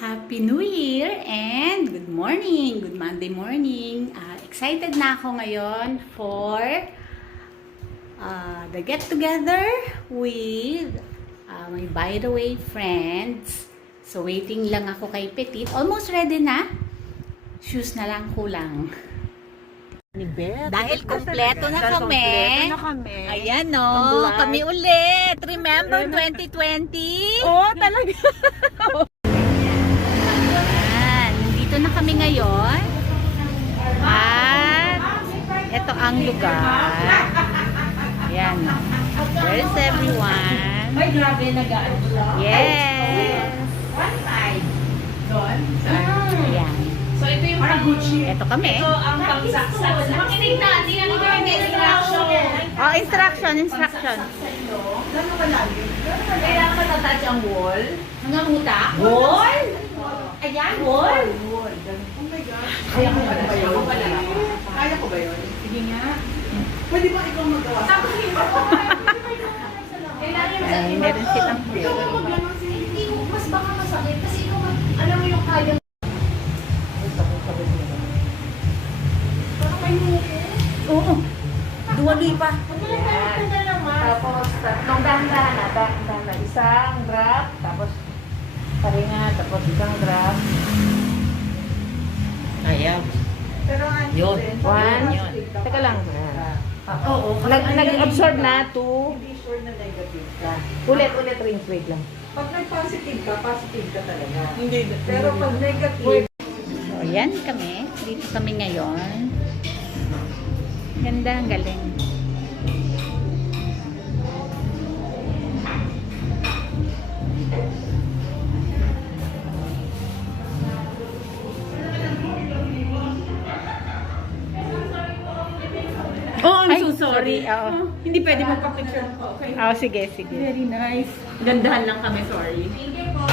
Happy New Year and good morning, good Monday morning. Excited na ako ngayon for the get together with my by the way friends. So waiting lang ako kay Petit. Almost ready na. Shoes na lang kulang. Dahil kompleto na kami. Ayan no, kami ulit. Remember 2020? Oo, talaga. Nandito na kami ngayon. At ito ang lugar. Ayan. There's everyone. Ay, grabe, nag-aan siya. Yes. One side. Doon? Ayan. So, ito yung Gucci. Ito kami. Ito ang pangsaksak. Makinig na, hindi na nito yung instruction. Oh, instruction. Gano'n ba lagi? Kailangan matatouch ang wall? Hanggang utak? Wall? Ayan, wall. Oh my God. Kaya ko ba yun? Kaya ko ba yun? Sige nga. Pwede ba ikaw magawa? Tapos hindi ko. Kailangan yung Ay, meron silang Ikaw ang maglamang si... hindi mo, mas baka masakit. Kasi ikaw, alam mo yung kaya. Parang may muko. Oo. Duwali pa. Tapos, tatlong dahan-dahan na. Dahan-dahan na. Isang drop, tapos paringa, tapos isang drop. Ayaw. Pero ano Yun. din, One. yun. Teka lang. Oo. Nag-absorb na to. Hindi sure na negative ka. Ulit, rinse. Wait lang. Pag nag-positive ka talaga. Hindi. Pero pag negative, So, ayan kami. Dito kami ngayon. Ganda, ang galing. Oh, I'm Ay, so sorry. Oo. Hindi pwede magpa-picture po. Okay. Oh, sige. Very nice. Gandahan lang kami, sorry. Thank you po.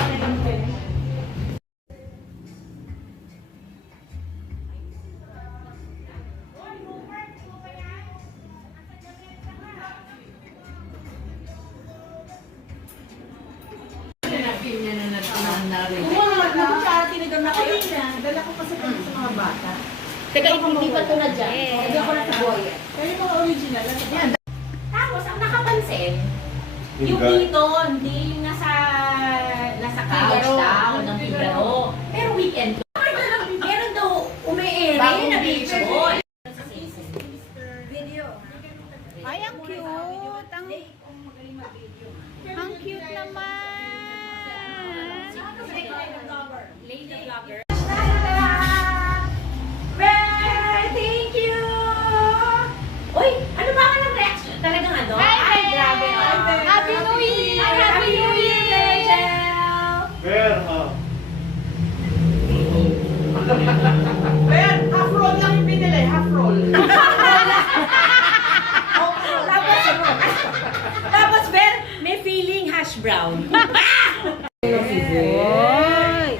tinigang na kayo. Dala ko pa sa mga bata. Teka, hindi pa ito na dyan. Yes. Hindi ako nasa boya. Kaya yung mga original. Yan. Tapos, ang nakapansin, yung dito, hindi yung nasa couch lang, o ng Figaro. Pero weekend. Meron daw, umi-ere na beach boy. Ay, ang cute. Ang cute naman. Lady vlogger. Thank you! Uy, ano ba ang reaction? Talagang ano? Ay, grabe. Happy New Year! Happy New Year, Rachel! Ben, half roll lang yung pinili. Half roll. Tapos, Ver, may feeling hash brown. Oy!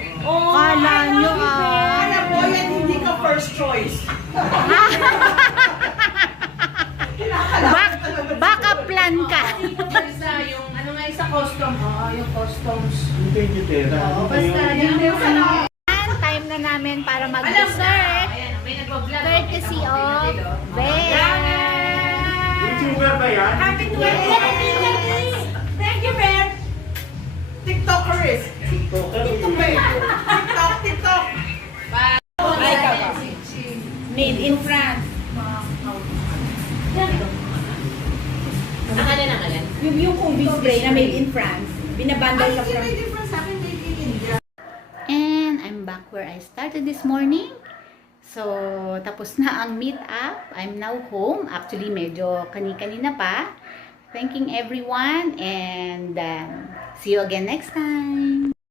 Kala nyo Kaya po yan, hindi ka first choice. Backup plan ka. Yung ano nga isa custom, yung customs. Basta yan yung Time na namin para mag-dessert. Ayan, may nag-vlog. Courtesy of Ben. YouTuber ba yan? Happy New Year! Thank you, Ver. TikToker is. TikTok. Made in France. Ang alin? Yung movie spray na made in France. Binabandal sa France. May difference sa akin, made in India. And I'm back where I started this morning. So, tapos na ang meet up. I'm now home. Actually, medyo kani-kanina pa. Thanking everyone and see you again next time.